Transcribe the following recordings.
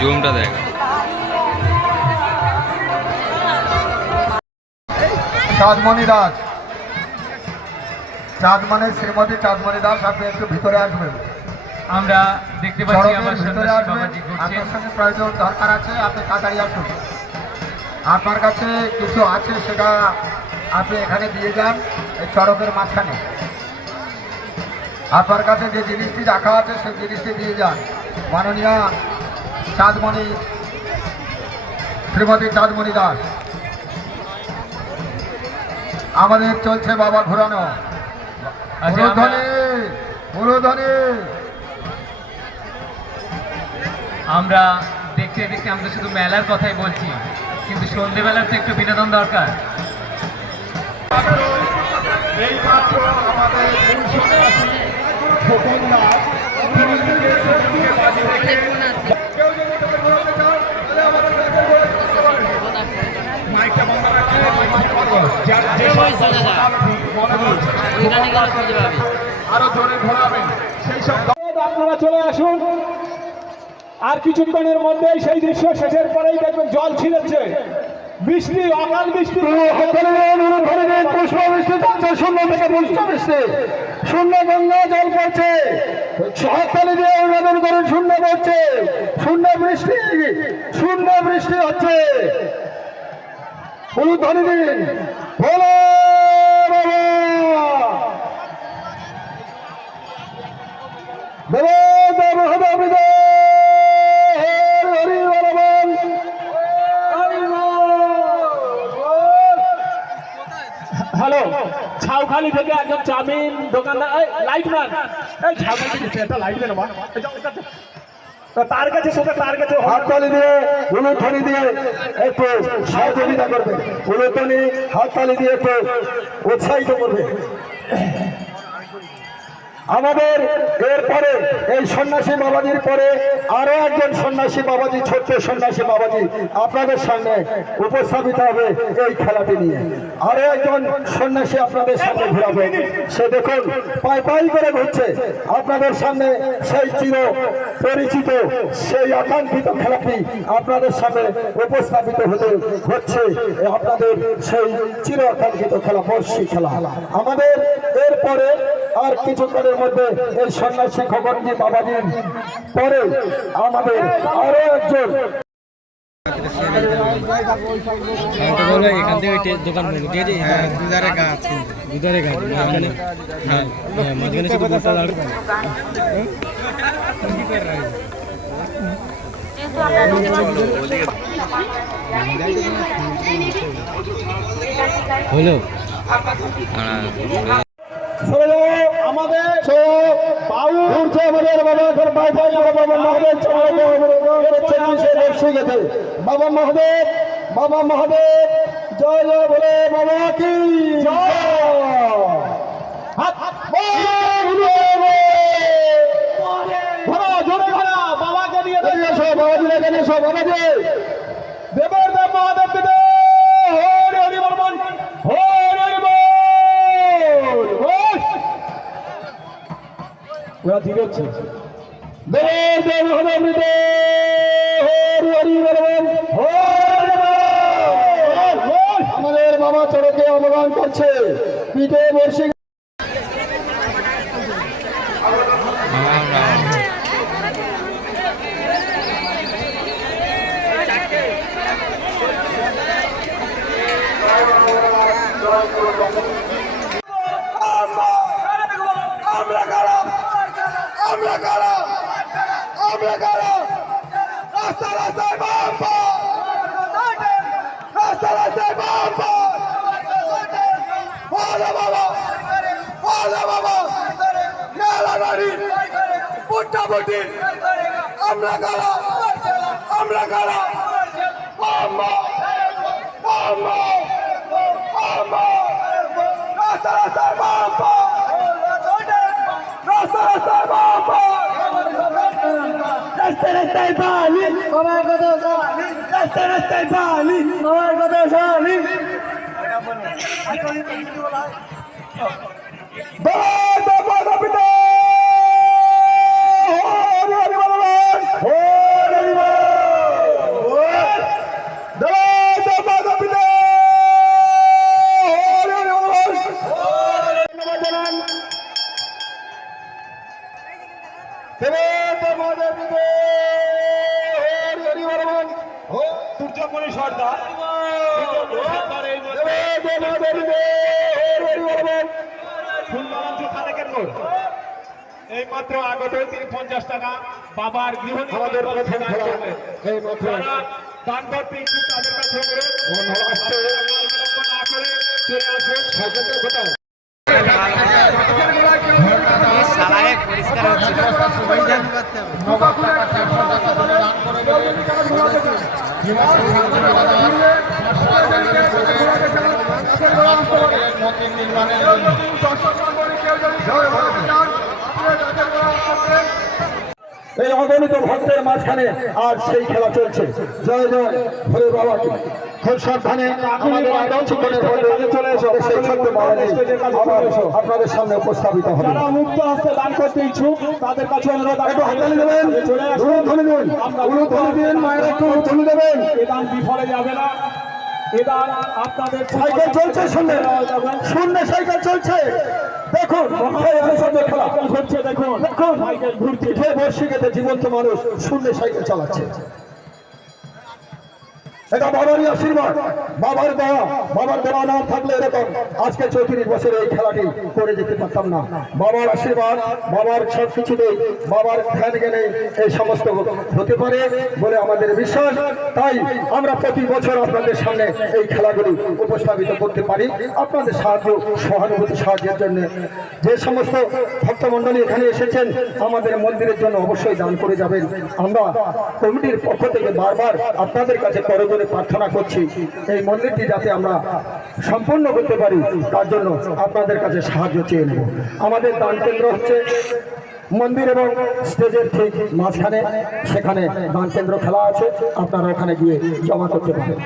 জুমটা দেখ চাঁদমণি দাস, চাঁদমণি শ্রীমতী চাঁদমণি দাস, আপনি একটু ভিতরে আসবেন। আমরা দেখতে পাচ্ছি আমার ভিতরে আসবেন, আপনার সঙ্গে প্রয়োজন দরকার আছে, আপনি তাড়াতাড়ি আসুন। আপনার কাছে কিছু আছে সেটা আপনি এখানে দিয়ে যান, এই চড়কের মাঝখানে আপনার কাছে যে জিনিসটি রাখা আছে সেই জিনিসটি দিয়ে যান। মাননীয় চাঁদমণি শ্রীমতী চাঁদমণি দাস, আমাদের চলছে বাবা ঘোরানো। আমরা দেখতে দেখতে আমরা শুধু মেলার কথাই বলছি, কিন্তু সন্ধ্যেবেলার তো একটু বিনোদন দরকার। আপনারা চলে আসুন, আর কিছুক্ষণের মধ্যেই সেই দৃশ্য শেষের পরেই দেখবেন জল ছিলেছে, বৃষ্টি, অকাল বৃষ্টি, পুষ্প বৃষ্টি চলছে, শূন্য থেকে পুষ্প বৃষ্টি, শূন্য গঙ্গা জল পড়ছে, হাততালি দিয়ে অভিবাদন করে শূন্য পড়ছে, শূন্য বৃষ্টি হচ্ছে। উলুধ্বনি দিন, বলো হ্যালো, ছাউখালি থেকে একজন চাউমিন দোকানদার, লাইট ম্যান, এই ছাউখালি থেকে একটা লাইট দেন, তার কাছে হাততালি দিয়ে উলুধ্বনি দিয়ে একটু সহযোগিতা করবে, উলুধ্বনি হাততালি দিয়ে একটু উৎসাহিত করবে। আমাদের এরপরে এই সন্ন্যাসী বাবাজির পরে আরো একজন সন্ন্যাসী বাবাজি, ছোট্ট সন্ন্যাসী বাবাজি আপনাদের সামনে উপস্থাপিত হবে এই খেলাটি নিয়ে। আরো একজন সন্ন্যাসী আপনাদের সামনে ঘুরাবে, সে দেখুন পাই পাই করে ঘুরছে আপনাদের সামনে। সেই চির পরিচিত সেই আকাঙ্ক্ষিত খেলাটি আপনাদের সামনে উপস্থাপিত হচ্ছে আপনাদের সেই চির আকাঙ্ক্ষিত খেলা, বর্ষি খেলা। আমাদের এরপরে আর কিছুক্ষণের মধ্যে এই সন্ন্যাসী খবরজি বাবাজির পরে আমাদের আরো একজন এখান থেকে দোকান ঠিক আছে, দুধারে গাছ, দুধারে গাছ, মাঝখানে মাঝখানে শুধু বস্তা দাঁড়াবে। হলো আমাদের ঘুরছে আমাদের বাবা মহাদেব, বাবা মহাদেব জয় জয় বলে বাবা কি বাবাকে নিয়ে বাবাজি সব বাবাজি দেবের দেব মহাদেব দেব হরি হরি বর্মন হরি হরি বল। ওরা ঠিক আছে দেবের দেব মহাদেব হরি হরি বর্মন হরি বল। আমাদের বাবা চড়কে অবগান করছে পিঠে বর্ষি এই মাত্র আগত 50 টাকা বাবার গৃহ আমাদের প্রথম খেলা এই মাত্র দান করতে ইচ্ছুক তাদের কাছে না করে চলে আসুন। সাইকেলটা কোথায় এই অগণিত ভক্তের মাঝখানে আজ সেই খেলা চলছে। জয় জয় হরে বাবা কি খুব সাবধানে আমাদের চলে এসো, সেই ছোট্ট বাবাজি আপনাদের সামনে উপস্থাপিত হবে। যারা মুক্ত হস্তে দান করতে ইচ্ছুক তাদের কাছে অনুরোধ, একটু হাততালি দেবেন, উলুধ্বনি দিন, উলুধ্বনি দিন, মায়েরা একটু উলুধ্বনি দেবেন। এ দান বিফলে যাবে না, এ দান আপনাদের সাইকেল চলছে, শুনলে শুনলে সাইকেল চলছে। দেখুন খেলা ঘুরছে, দেখুন দেখুন সাইকেল ঘুরছে, বর্ষি গেতে জীবন্ত মানুষ শুনলে সাইকেল চালাচ্ছে। এটা বাবারই আশীর্বাদ, বাবার দেওয়া, বাবার দেওয়া না থাকলে এরকম আজকে 34 বছরে এই খেলাটি করে যেতে পারতাম না। বাবার আশীর্বাদ, বাবার সব কিছুতেই বাবার ধ্যান জ্ঞানে এই সমস্ত হতে পারে বলে আমাদের বিশ্বাস। তাই আমরা প্রতি বছর আপনাদের সামনে এই খেলাগুলি উপস্থাপিত করতে পারি আপনাদের সাহায্য, সহানুভূতি, সাহায্যের জন্য। যে সমস্ত ভক্তমণ্ডলী এখানে এসেছেন আমাদের মন্দিরের জন্য অবশ্যই দান করে যাবেন। আমরা কমিটির পক্ষ থেকে বারবার আপনাদের কাছে করজোড়ে চরণে প্রার্থনা করছি এই মন্দিরটি যাতে আমরা সম্পন্ন করতে পারি তার জন্য আপনাদের কাছে সাহায্য চেয়ে নেব। আমাদের দান কেন্দ্র হচ্ছে মন্দির এবং স্টেজের ঠিক মাঝখানে, সেখানে দান কেন্দ্র খেলা আছে, আপনারা ওখানে গিয়ে জমা করতে পারেন।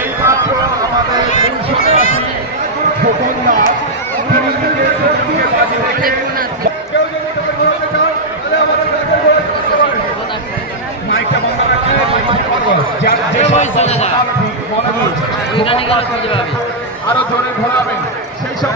এই মাত্র আমাদের খোকন দাস তিনি নিজের শরীরকে বাজি রেখে মাইকটা বন্ধ রাখলে আরো জোরে ঘোরাবেন সেই সব